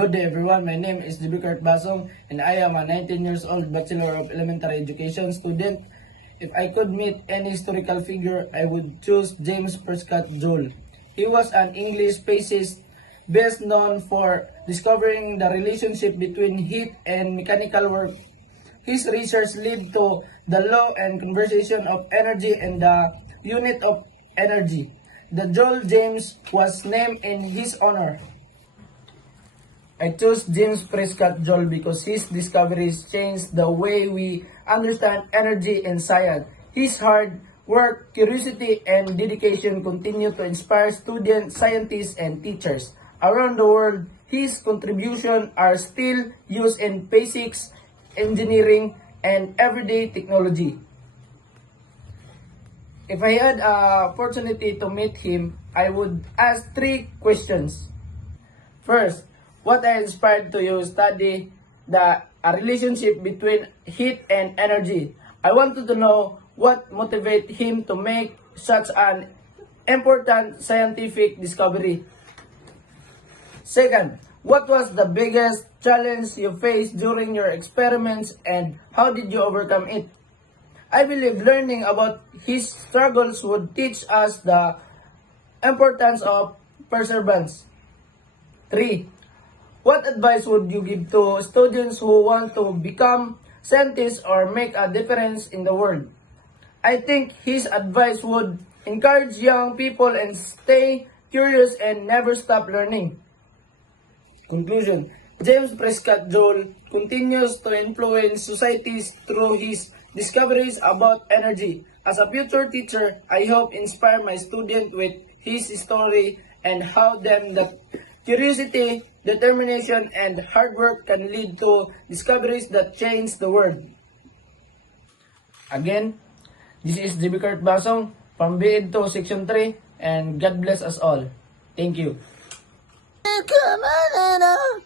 Good day everyone, my name is Jibikart Basong and I am a 19 years old Bachelor of Elementary Education student. If I could meet any historical figure, I would choose James Prescott Joule. He was an English physicist best known for discovering the relationship between heat and mechanical work. His research led to the law and conservation of energy and the unit of energy. The Joule James was named in his honor. I chose James Prescott Joule because his discoveries changed the way we understand energy and science. His hard work, curiosity, and dedication continue to inspire students, scientists, and teachers around the world. His contributions are still used in physics, engineering, and everyday technology. If I had a opportunity to meet him, I would ask 3 questions. First, what inspired to you study the relationship between heat and energy? I wanted to know what motivated him to make such an important scientific discovery. Second, what was the biggest challenge you faced during your experiments and how did you overcome it? I believe learning about his struggles would teach us the importance of perseverance. 3. What advice would you give to students who want to become scientists or make a difference in the world? I think his advice would encourage young people and stay curious and never stop learning. Conclusion. James Prescott Joule continues to influence societies through his discoveries about energy. As a future teacher, I hope inspire my student with his story and how them that curiosity, determination, and hard work can lead to discoveries that change the world. Again, this is Jibikart Basong from BED 2 Section 3 and God bless us all. Thank you. Come on,